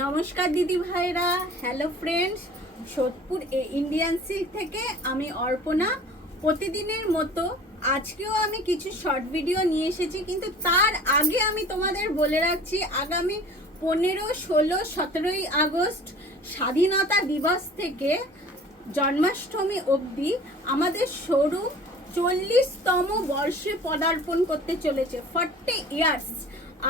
নমস্কার দিদি ভাইরা, hello friends. Sodepur Indian silk থেকে আমি অর্পণা। প্রতিদিনের মতো আজকেও আমি কিছু শর্ট ভিডিও নিয়ে এসেছি, কিন্তু তার আগে আমি তোমাদের বলে রাখছি, আগামী 15, 16, 17ই আগস্ট স্বাধীনতা দিবস থেকে জন্মাষ্টমী অবধি আমাদের শোরুম 40তম বর্ষে পদার্পণ করতে চলেছে, 40 ইয়ার্স।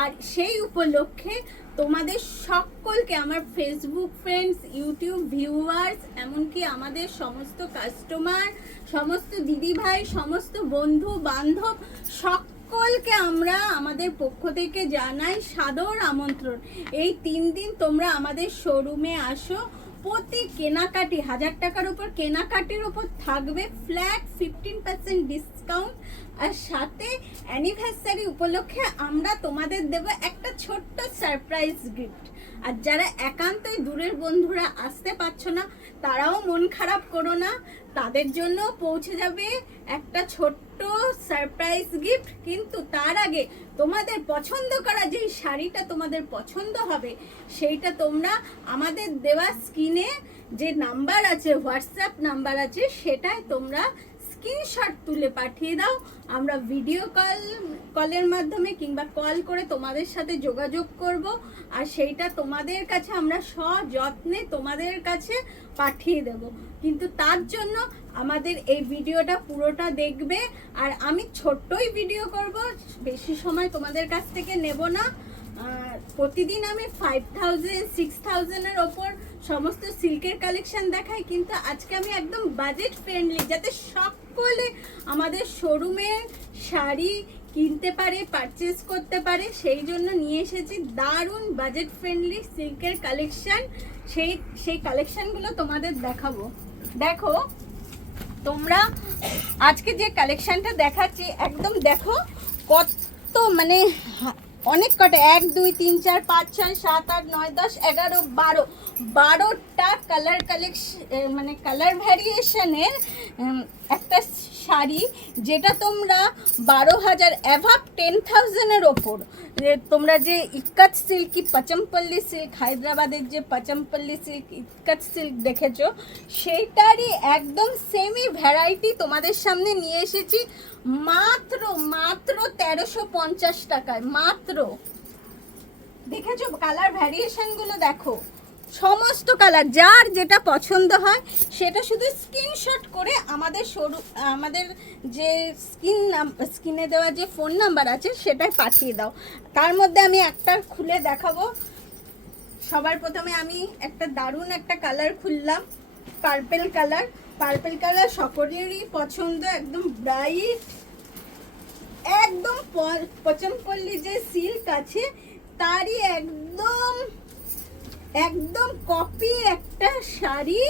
আর সেই উপলক্ষে তোমাদের সকলকে, আমার ফেসবুক ফ্রেন্ডস, ইউটিউব ভিউয়ার্স, এমনকি আমাদের সমস্ত কাস্টমার, সমস্ত দিদিভাই, সমস্ত বন্ধু বান্ধব, সকলকে আমরা আমাদের পক্ষ থেকে জানাই সাদর আমন্ত্রণ। এই 3 দিন তোমরা আমাদের শোরুমে আসো। প্রতি কেনাকাটি 1000 টাকার উপর কেনাকাটির উপর থাকবে ফ্ল্যাট 15% ডিসকাউন্ট। আর সাথে অ্যানিভার্সারি উপলক্ষে আমরা তোমাদের দেব একটা ছোট্ট সারপ্রাইজ গিফট। আর যারা একান্তই দূরের বন্ধুরা আসতে পারছো না, তারাও মন খারাপ করো না, তাদের জন্য পৌঁছে যাবে একটা ছোট্ট সারপ্রাইজ গিফট। কিন্তু তার আগে তোমাদের পছন্দ করা যেই শাড়িটা তোমাদের পছন্দ হবে, সেইটা তোমরা আমাদের দেওয়া স্ক্রিনে যে নাম্বার আছে, হোয়াটসঅ্যাপ নাম্বার আছে, সেটায় তোমরা স্ক্রিনশট তুলে পাঠিয়ে দাও। আমরা ভিডিও কলের মাধ্যমে কিংবা কল করে তোমাদের সাথে যোগাযোগ করব, আর সেইটা তোমাদের কাছে আমরা সযত্নে তোমাদের কাছে পাঠিয়ে দেব। কিন্তু তার জন্য আমাদের এই ভিডিওটা পুরোটা দেখবে। আর আমি ছোট্টই ভিডিও করব, বেশি সময় তোমাদের কাছ থেকে নেব না। প্রতিদিন আমি 5000, 6000-এর ওপর সমস্ত সিল্কের কালেকশন দেখাই, কিন্তু আজকে আমি একদম বাজেট ফ্রেন্ডলি, যাতে সকলে আমাদের শোরুমে শাড়ি কিনতে পারে, পারচেস করতে পারে, সেই জন্য নিয়ে এসেছি দারুণ বাজেট ফ্রেন্ডলি সিল্কের কালেকশন। সেই কালেকশনগুলো তোমাদের দেখাবো। দেখো, তোমরা আজকে যে কালেকশনটা দেখাচ্ছি, একদম দেখো কত, মানে অনেক কটা, 1, 2, 3, 4, 5, 6, 7, 8, 9, 10, 11, 12টা কালার কালেকশন, মানে কালার ভ্যারিয়েশনের একটা শাড়ি, যেটা তোমরা 12,000 অ্যাভাব 10,000-এর ওপর, তোমরা যে ইক্কাত সিল্ক কি পচমপল্লি সিল্ক, হায়দ্রাবাদের যে পচমপল্লি সিল্ক ইক্কাত সিল্ক দেখেছো, সেইটারই একদম সেমি ভ্যারাইটি তোমাদের সামনে নিয়ে এসেছি মাত্র 1350 টাকায়। মাত্র, দেখেছো কালার ভ্যারিয়েশনগুলো, দেখো সমস্ত কালার, যার যেটা পছন্দ হয় সেটা শুধু স্ক্রিনশট করে আমাদের যে স্ক্রিনে দেওয়া যে ফোন নাম্বার আছে সেটাই পাঠিয়ে দাও। তার মধ্যে আমি একটা খুলে দেখাবো। সবার প্রথমে আমি একটা দারুণ একটা কালার খুললাম, পার্পেল কালার সকলেরই পছন্দ, একদম ব্রাইট, একদম পচমপল্লি যে সিল্ক আছে তারই একদম কপি একটা শাড়ি,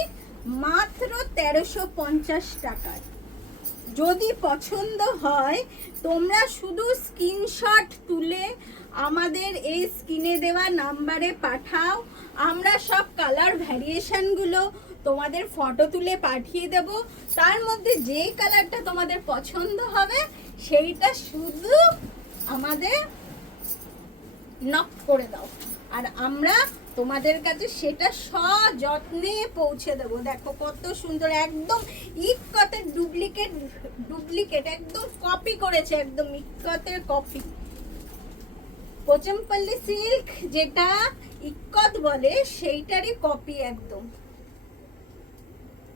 মাত্র 1350 টাকায়। যদি পছন্দ হয় তোমরা শুধু স্ক্রিনশট তুলে আমাদের এই স্ক্রিনে দেওয়া নাম্বারে পাঠাও। আমরা সব কালার ভ্যারিয়েশনগুলো তোমাদের ফটো তুলে পাঠিয়ে দেব। তার মধ্যে যেই কালারটা তোমাদের পছন্দ হবে সেইটা শুধু আমাদের নক করে দাও, আর আমরা তোমাদের কাছে সেটা সযত্নে পৌঁছে দেবো। দেখো কত সুন্দর, একদম ইক্কতের ডুপ্লিকেট, একদম কপি করেছে, একদম ইক্কতের কপি। পচমপল্লি সিল্ক যেটা ইক্কত বলে সেইটারই কপি একদম।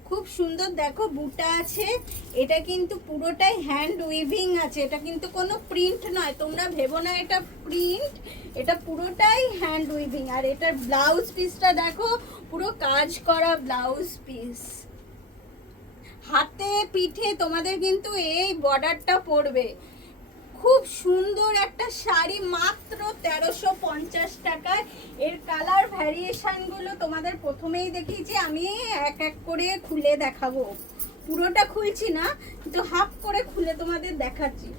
খুব সুন্দর, দেখো বুটা আছে, এটা কিন্তু পুরোটাই হ্যান্ড উইভিং আছে, এটা কিন্তু কোনো প্রিন্ট নয়, তোমরা ভেবো না এটা প্রিন্ট, এটা পুরোটাই হ্যান্ড উইভিং। আর এটার ব্লাউজ পিসটা দেখো, পুরো কাজ করা ব্লাউজ পিস, হাতে পিঠে তোমাদের কিন্তু এই বর্ডারটা পড়বে। খুব সুন্দর একটা শাড়ি, মাত্র 1350 টাকায়। এর কালার ভ্যারিয়েশনগুলো তোমাদের প্রথমেই দেখিয়েছি, আমি এক এক করে খুলে দেখাবো। পুরোটা খুলছি না, কিন্তু হাফ করে খুলে তোমাদের দেখাচ্ছি।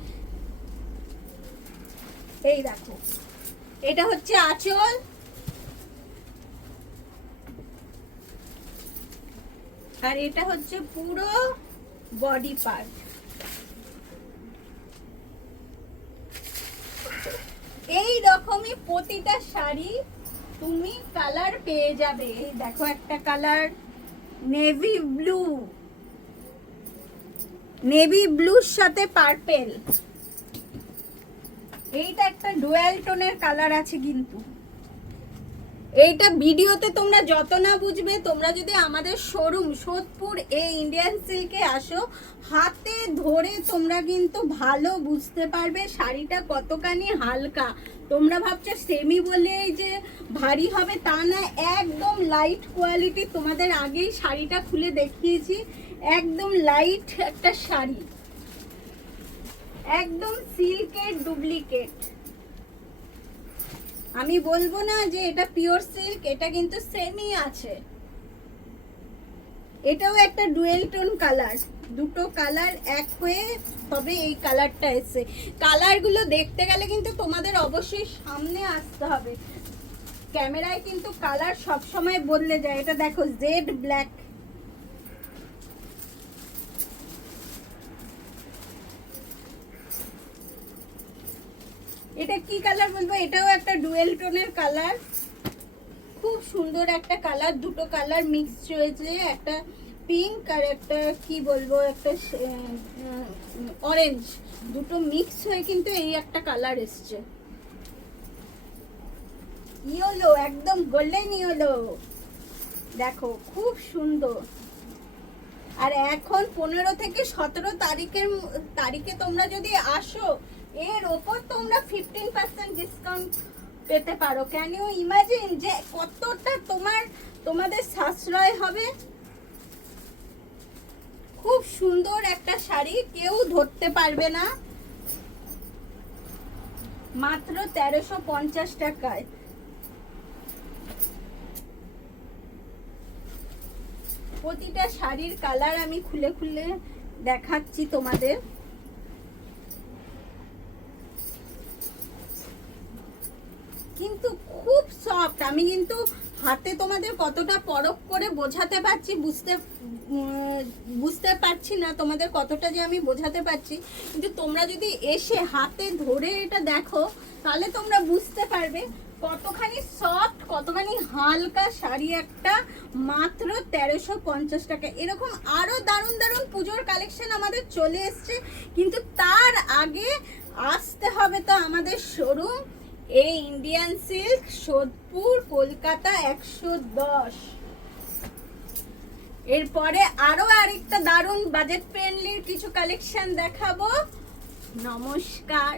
এই দেখো, এটা হচ্ছে আঁচল, আর এটা হচ্ছে পুরো বডি পার্ট। এই রকমই প্রতিটা শাড়ি তুমি কালার পেয়ে যাবে। এই দেখো একটা কালার নেভি ব্লু, নেভি ব্লুর সাথে পার্পেল। এইটা একটা ডুয়াল টোনের কালার আছে কিন্তু এইটা ভিডিওতে তোমরা যত না বুঝবে, তোমরা যদি আমাদের শোরুম সোদপুর এই ইন্ডিয়ান সিল্কে আসো, হাতে ধরে তোমরা কিন্তু ভালো বুঝতে পারবে শাড়িটা কতখানি হালকা। তোমরা ভাবছো সেমি বলে যে ভারী হবে, তা না, একদম লাইট কোয়ালিটি। তোমাদের আগেই শাড়িটা খুলে দেখিয়েছি, একদম লাইট একটা শাড়ি, একদম সিল্কের ডুপ্লিকেট। আমি বলবো না যে এটা পিওর সিল্ক, এটা কিন্তু সেমি আছে। এটাও একটা ডুয়েল টোন কালার, দুটো কালার এক হয়ে তবে এই কালারটা এসে। কালারগুলো দেখতে গেলে কিন্তু তোমাদের অবশ্যই সামনে আসতে হবে, ক্যামেরায় কিন্তু কালার সব সময় বদলে যায়। এটা দেখো জেড ব্ল্যাক, এটা কি কালার বলবো, এটাও একটা ডুয়েল টোনের কালার, খুব সুন্দর একটা কালার। দুটো কালার মিক্স হয়েছে, একটা পিঙ্ক আর একটা কি বলবো একটা অরেঞ্জ, দুটো মিক্স হয়ে কিন্তু এই একটা কালার এসছে। ইয়েলো, একদম গোল্ডেন ইয়েলো, দেখো খুব সুন্দর। আর এখন 15 থেকে 17 তারিখে তোমরা যদি আসো, এর ওপর তোমরা 15% ডিসকাউন্ট পেতে পারো। ক্যান ইউ ইমাজিন যে কতটা তোমাদের সাশ্রয় হবে। খুব সুন্দর একটা শাড়ি, কেউ ধরতে পারবে না, মাত্র 1350 টাকায়। প্রতিটা শাড়ির কালার আমি খুলে খুলে দেখাচ্ছি তোমাদের। কিন্তু খুব সফট। আমি কিন্তু হাতে তোমাদের কতটা পরখ করে বোঝাতে পারছি, বুঝতে পারছি না তোমাদের কতটা যে আমি বোঝাতে পারছি, কিন্তু তোমরা যদি এসে হাতে ধরে এটা দেখো তাহলে তোমরা বুঝতে পারবে কতখানি সফট, কতখানি হালকা শাড়ি একটা, মাত্র 1350 টাকা। এরকম আরো দারুণ দারুণ পুজোর কালেকশন আমাদের চলে এসছে, কিন্তু তার আগে আসতে হবে তো আমাদের শোরুম এই ইন্ডিয়ান সিল্ক, সোদপুর, কলকাতা 110। এরপরে আরো আরেকটা দারুণ বাজেট ফ্রেন্ডলির কিছু কালেকশন দেখাবো। নমস্কার।